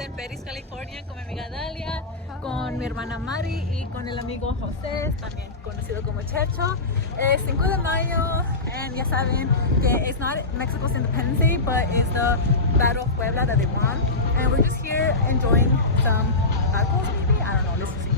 en Perris, California, con mi amiga Dalia, con mi hermana Mari y con el amigo José, también conocido como Checho. Es 5 de mayo, y ya saben que it's not Mexico's Independence Day, but it's the Battle of Puebla that they won. And we're just here enjoying some tacos, maybe? I don't know, let's see.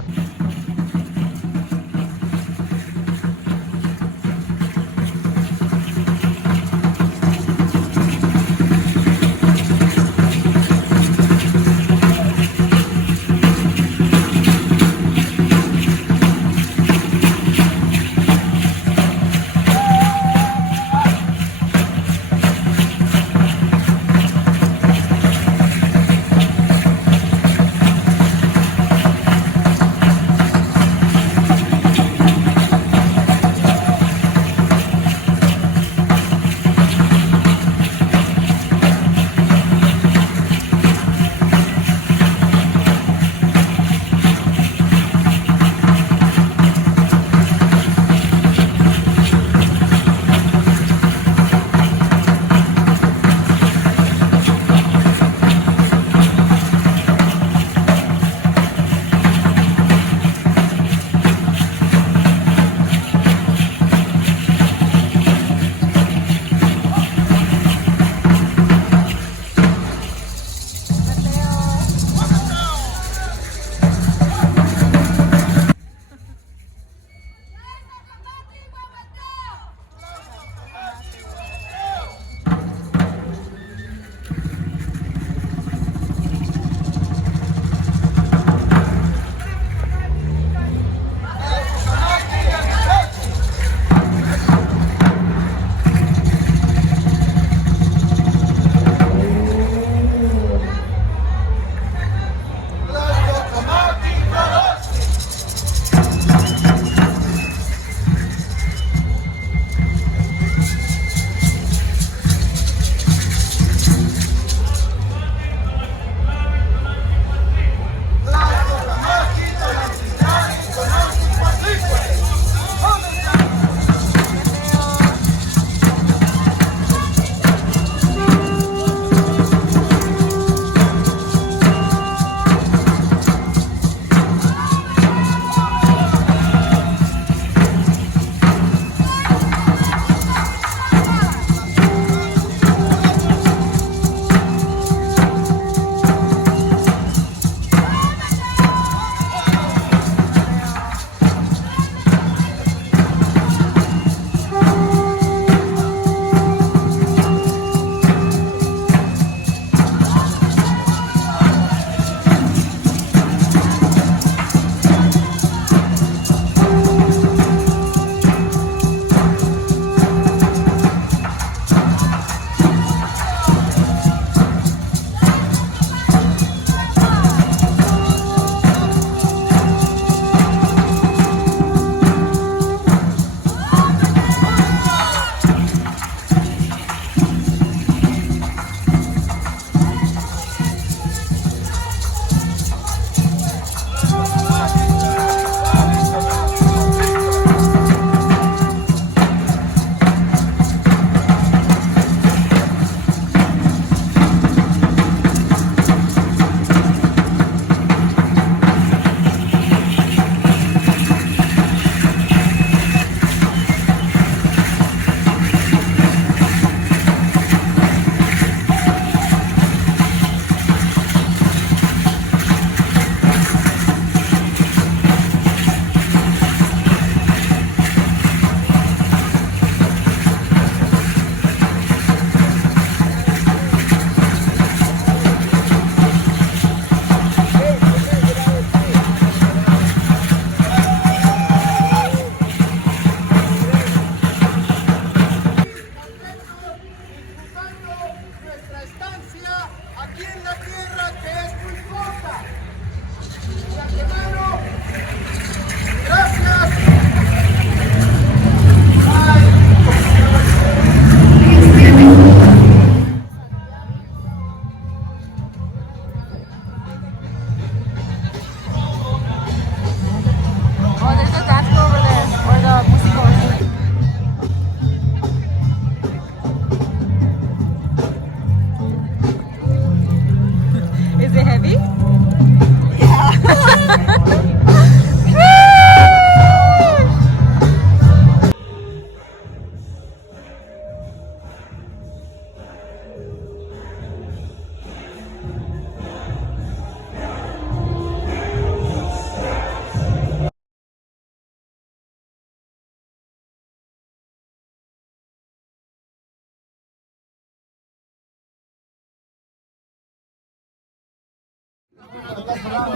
Acá a su lado.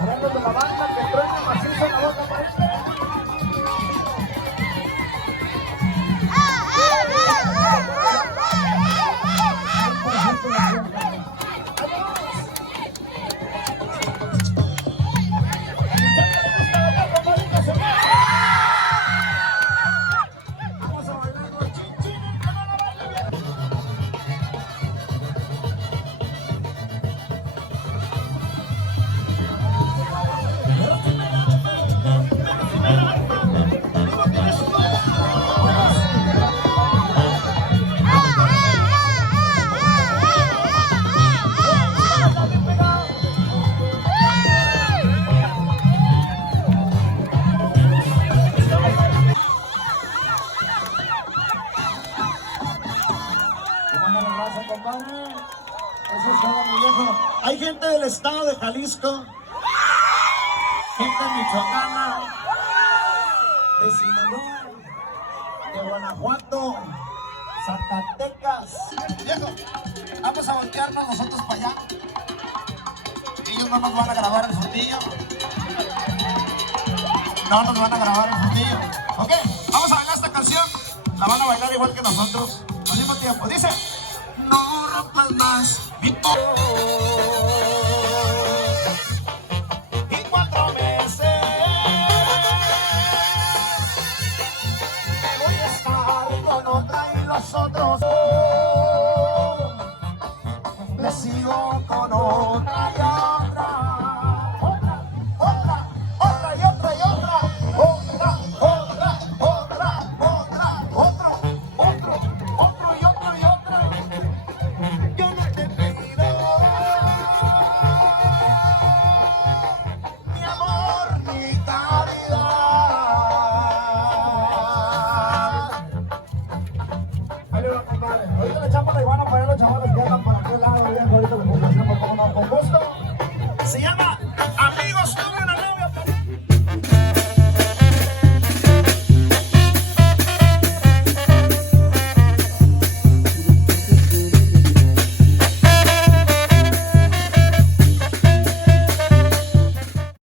Hablando de la banda que truena macizo en la boca para usted. Hay gente del estado de Jalisco, gente michoacana, de Sinaloa, de Guanajuato, Zacatecas. Viejo, vamos a voltearnos nosotros para allá. Ellos no nos van a grabar el fundillo. No nos van a grabar el fundillo. Ok, vamos a bailar esta canción. La van a bailar igual que nosotros al mismo tiempo. Dice: no rompas más mi y 4 meses me voy a estar con otra y los otros me sigo con otra y otra. Otra y otra y otra. Otro y otro y otra. Yo no te pido mi amor, mi caridad. Ahí le va, compadre. Ahorita le echamos la iguana para los chavales que andan por aquel lado. Ahorita le ponemos con gusto. Se llama